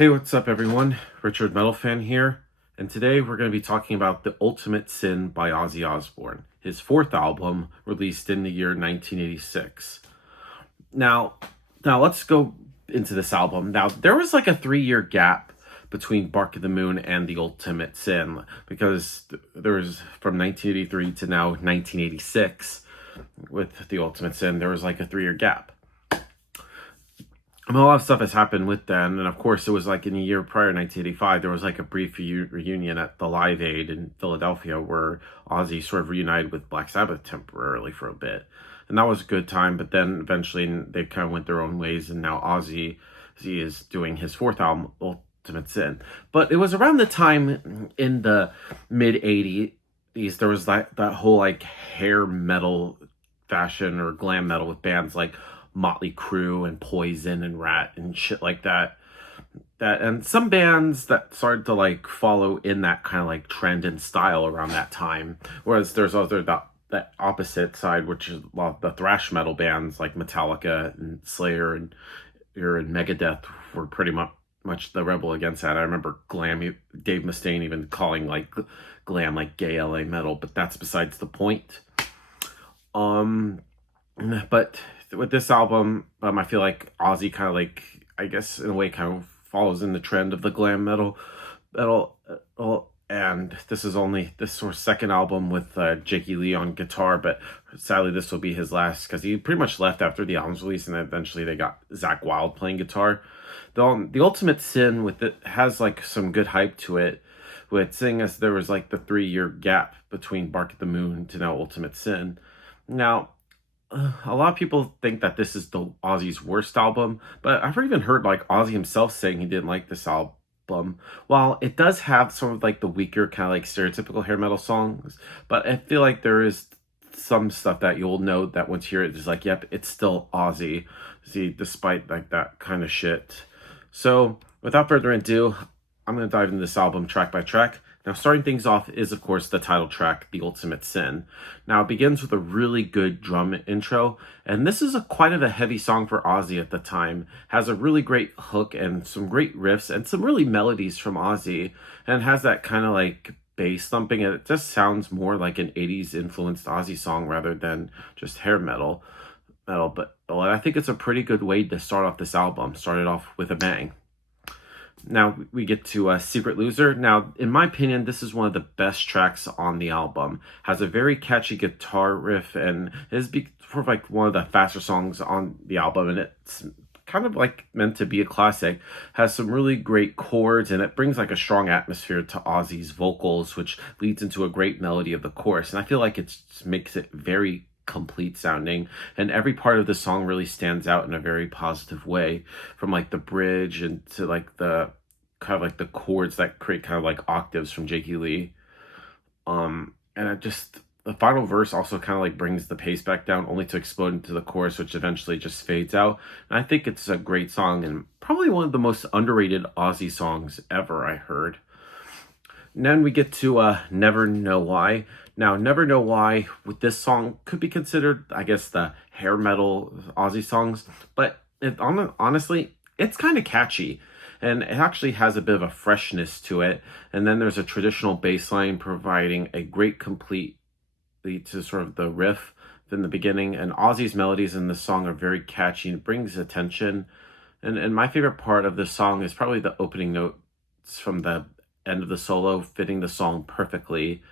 Hey, what's up, everyone? Richard Metal Fan here, and today we're going to be talking about The Ultimate Sin by Ozzy Osbourne, his fourth album released in the year 1986. Now, let's go into this album. Now, there was like a 3-year gap between Bark at the Moon and The Ultimate Sin because there was from 1983 to now 1986 with The Ultimate Sin. There was like a 3-year gap. A lot of stuff has happened with them, and of course it was like in the year prior, 1985, there was like a brief reunion at the Live Aid in Philadelphia where Ozzy sort of reunited with Black Sabbath temporarily for a bit, and that was a good time. But then eventually they kind of went their own ways, and now Ozzy is doing his fourth album, Ultimate Sin. But it was around the time in the mid 80s there was that whole like hair metal fashion or glam metal with bands like Motley Crue and Poison and Rat and shit like that. And some bands that started to like follow in that kind of like trend and style around that time. Whereas there's other that opposite side, which is a lot of the thrash metal bands like Metallica and Slayer and Megadeth were pretty much the rebel against that. I remember Dave Mustaine even calling like glam like gay LA metal, but that's besides the point. But with this album, I feel like Ozzy kind of like, I guess in a way, kind of follows in the trend of the glam metal, and this is only this sort of second album with Jakey Lee on guitar, but sadly this will be his last because he pretty much left after the album's release, and eventually they got Zakk Wylde playing guitar. The Ultimate Sin with it has like some good hype to it, with seeing as there was like the 3-year gap between Bark at the Moon to now Ultimate Sin. Now, a lot of people think that this is the Ozzy's worst album, but I've even heard like Ozzy himself saying he didn't like this album. While it does have some of like the weaker kind of like stereotypical hair metal songs, but I feel like there is some stuff that you'll know that once you hear it is like, yep, it's still Ozzy. See, despite like that kind of shit. So without further ado, I'm going to dive into this album track by track. Now, starting things off is, of course, the title track, The Ultimate Sin. Now, it begins with a really good drum intro, and this is quite of a heavy song for Ozzy at the time. Has a really great hook and some great riffs and some really melodies from Ozzy, and it has that kind of like bass thumping, and it just sounds more like an 80s influenced Ozzy song rather than just hair metal. But I think it's a pretty good way to start off this album. Start it off with a bang. Now we get to Secret Loser. Now, in my opinion, this is one of the best tracks on the album. Has a very catchy guitar riff and is sort of like one of the faster songs on the album, and it's kind of like meant to be a classic. Has some really great chords, and it brings like a strong atmosphere to Ozzy's vocals, which leads into a great melody of the chorus. And I feel like it makes it very complete sounding, and every part of the song really stands out in a very positive way, from like the bridge and to like the kind of like the chords that create kind of like octaves from Jakey Lee. And the final verse also kind of like brings the pace back down, only to explode into the chorus, which eventually just fades out. And I think it's a great song and probably one of the most underrated Ozzy songs ever, I heard. And then we get to Never Know Why. Now, Never Know Why with this song could be considered, I guess, the hair metal Ozzy songs, but honestly, it's kind of catchy, and it actually has a bit of a freshness to it. And then there's a traditional bass line providing a great complete to sort of the riff in the beginning, and Ozzy's melodies in this song are very catchy and it brings attention. And my favorite part of this song is probably the opening notes from the end of the solo, fitting the song perfectly.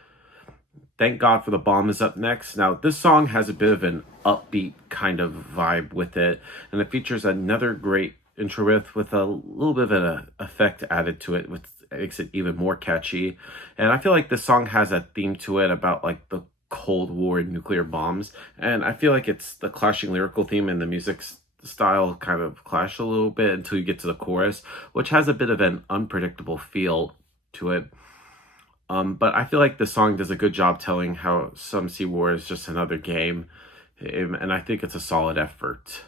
Thank God for the Bomb is up next. Now, this song has a bit of an upbeat kind of vibe with it, and it features another great intro riff with a little bit of an effect added to it, which makes it even more catchy. And I feel like this song has a theme to it about like the Cold War and nuclear bombs, and I feel like it's the clashing lyrical theme and the music style kind of clash a little bit until you get to the chorus, which has a bit of an unpredictable feel to it. But I feel like the song does a good job telling how some see war is just another game, and I think it's a solid effort.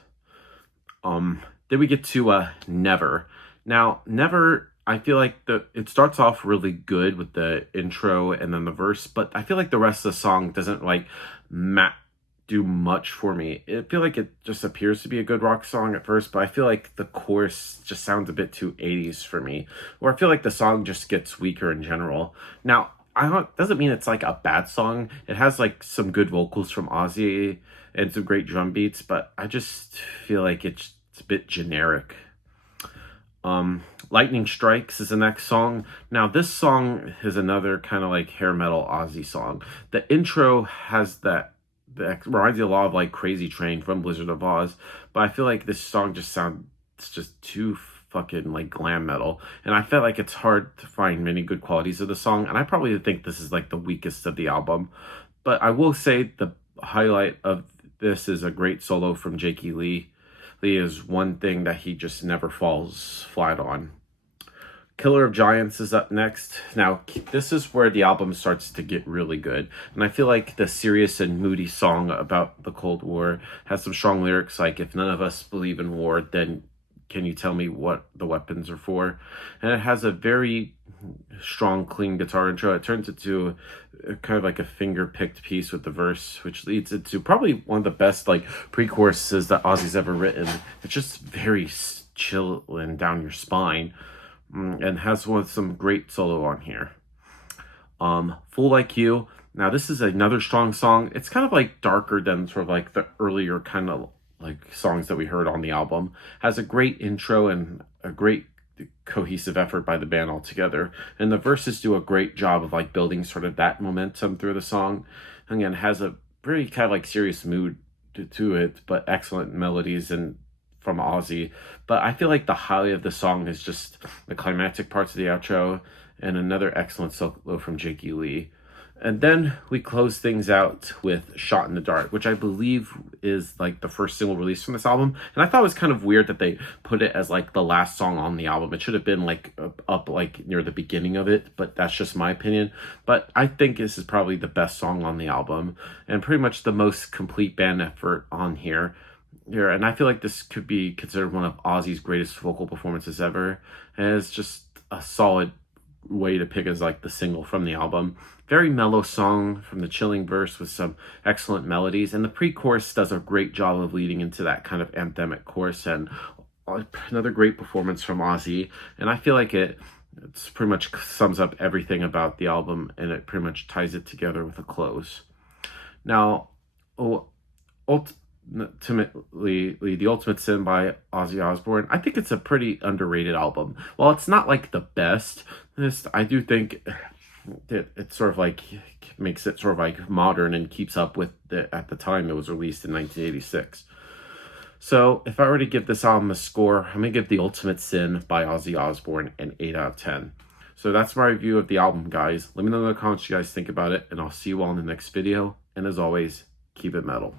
Then we get to Never. Now, Never, I feel like it starts off really good with the intro and then the verse, but I feel like the rest of the song doesn't like do much for me. I feel like it just appears to be a good rock song at first, but I feel like the chorus just sounds a bit too 80s for me. Or I feel like the song just gets weaker in general. Now, I don't doesn't mean it's like a bad song. It has like some good vocals from Ozzy and some great drum beats, but I just feel like it's a bit generic. Lightning Strikes is the next song. Now, this song is another kind of like hair metal Ozzy song. The intro has that reminds me a lot of like Crazy Train from Blizzard of Oz, but I feel like this song just sounds just too fucking like glam metal, and I felt like it's hard to find many good qualities of the song, and I probably think this is like the weakest of the album. But I will say the highlight of this is a great solo from Jakey Lee. Lee is one thing that he just never falls flat on. Killer of Giants is up next. Now, this is where the album starts to get really good. And I feel like the serious and moody song about the Cold War has some strong lyrics like, if none of us believe in war, then can you tell me what the weapons are for? And it has a very strong, clean guitar intro. It turns into kind of like a finger-picked piece with the verse, which leads into probably one of the best like pre-choruses that Ozzy's ever written. It's just very chill and down your spine. And has some great solo on here. Fool Like You. Now, this is another strong song. It's kind of like darker than sort of like the earlier kind of like songs that we heard on the album. Has a great intro and a great cohesive effort by the band altogether. And the verses do a great job of like building sort of that momentum through the song. And again, has a very kind of like serious mood to it, but excellent melodies and from Ozzy. But I feel like the highlight of the song is just the climactic parts of the outro and another excellent solo from Jakey Lee. And then we close things out with Shot in the Dark, which I believe is like the first single released from this album. And I thought it was kind of weird that they put it as like the last song on the album. It should have been like up like near the beginning of it, but that's just my opinion. But I think this is probably the best song on the album and pretty much the most complete band effort on here. And I feel like this could be considered one of Ozzy's greatest vocal performances ever. And it's just a solid way to pick as like the single from the album. Very mellow song from the chilling verse with some excellent melodies, and the pre-chorus does a great job of leading into that kind of anthemic chorus, and another great performance from Ozzy. And I feel like it's pretty much sums up everything about the album, and it pretty much ties it together with a close. Now, ultimately, The Ultimate Sin by Ozzy Osbourne, I think it's a pretty underrated album. While it's not like the best, I do think it sort of like makes it sort of like modern and keeps up with at the time it was released in 1986. So if I were to give this album a score, I'm going to give The Ultimate Sin by Ozzy Osbourne an 8 out of 10. So that's my review of the album, guys. Let me know in the comments what you guys think about it, and I'll see you all in the next video. And as always, keep it metal.